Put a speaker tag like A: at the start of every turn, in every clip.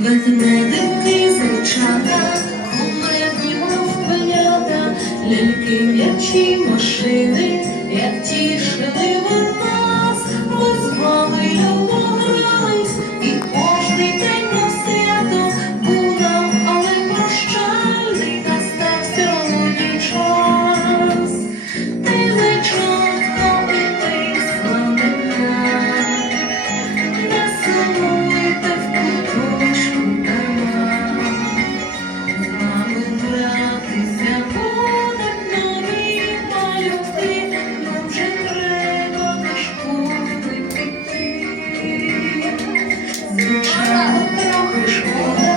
A: ведмедики зайчата, кумедні мов пенята, ляльки м'ячі машини, як ті ж... 할머니 가.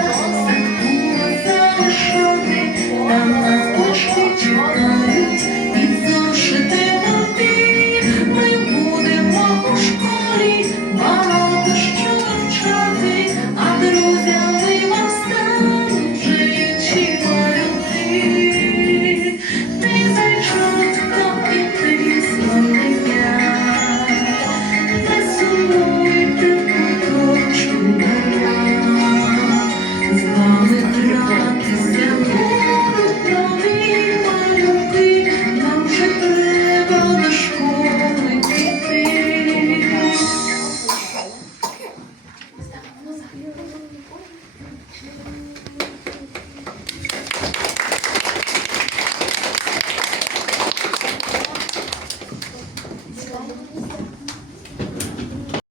A: Thank you.